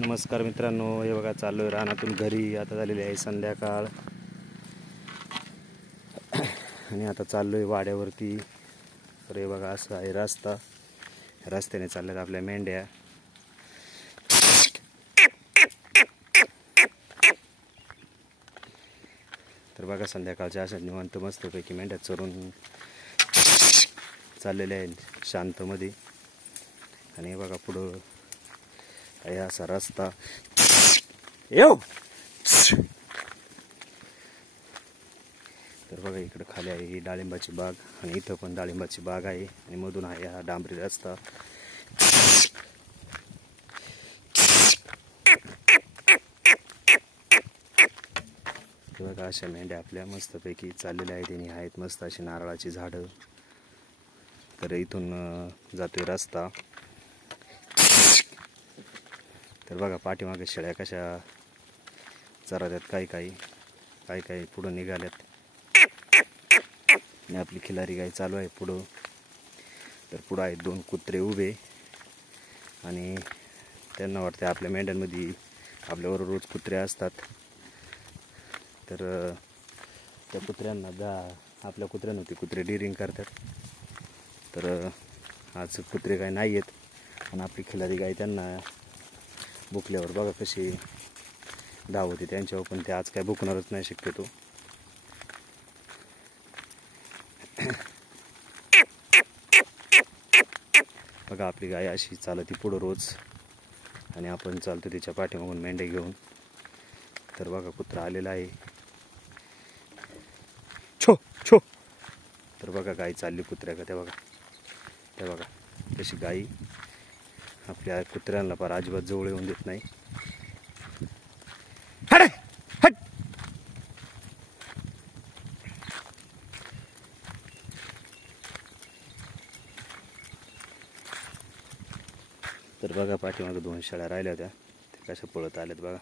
नमस्कार मित्रांनो, हे बघा चाललो आहे रानातून घरी. आता झालेली आहे संध्याकाळ आणि आता चाललो आहे वाड्यावरती. तर हे बघा असं आहे रस्ता. रस्त्याने चालल्यात आपल्या मेंढ्या. तर बघा संध्याकाळच्या अशा निवांत मस्तपैकी मेंढ्या चरून चाललेल्या आहेत शांतमध्ये. आणि हे बघा पुढं आहे असा रस्ता. येऊ तर बघा इकडे खाली आहे ही डाळिंबाची बाग आणि इथं पण डाळिंबाची बाग आहे आणि मधून आहे हा डांबरी रस्ता. बघा अशा मेंढ्या आपल्या मस्तपैकी चाललेल्या आहेत आणि आहेत मस्त अशी नारळाची झाडं. तर इथून जातोय रस्ता. तर बघा पाठीमागे शेळ्या कशा चरात्यात, काही पुढं निघाल्यात आणि आपली खिलारी गाय चालू आहे पुढं. तर पुढं आहेत दोन कुत्रे उभे आणि त्यांना वाटते आपल्या मेंढ्यांमध्ये आपल्यावर रोज कुत्रे असतात. तर त्या कुत्र्यांना आपल्या कुत्र्यांवरती कुत्रे डिरिंग करतात. तर आज कुत्रे काय नाही आहेत आणि आपली खिलारी गाय त्यांना भुकल्यावर बघा कशी धाव होती त्यांच्यावर. पण ते आज काय भुकणारच नाही शक्यतो. बघा आपली गाय अशी चालती पुढं रोज आणि आपण चालतो तिच्या पाठीमागून मेंढ्या घेऊन. तर बघा कुत्रा आलेला आहे. छो छो. तर बघा गाय चालली कुत्र्या का. त्या बघा तशी गाई आपल्या कुत्र्यांना फार अजिबात जवळ येऊन देत नाही. हट हट. तर बघा पाठीमागे दोन शेळ्या राहिल्या होत्या, त्या कशा पळत आल्यात बघा.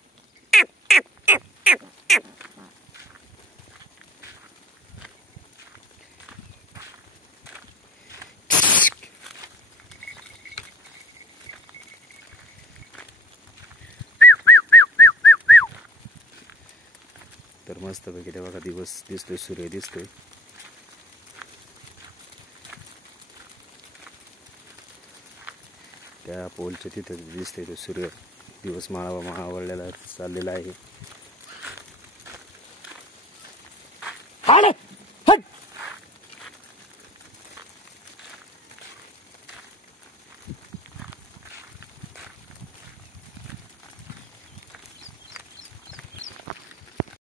तर मस्तपैकी ते बघा दिवस दिसतोय, सूर्य दिसतोय. त्या पोलच्या तिथे दिसतोय तो सूर्य. दिवस मावळलेला चाललेला आहे.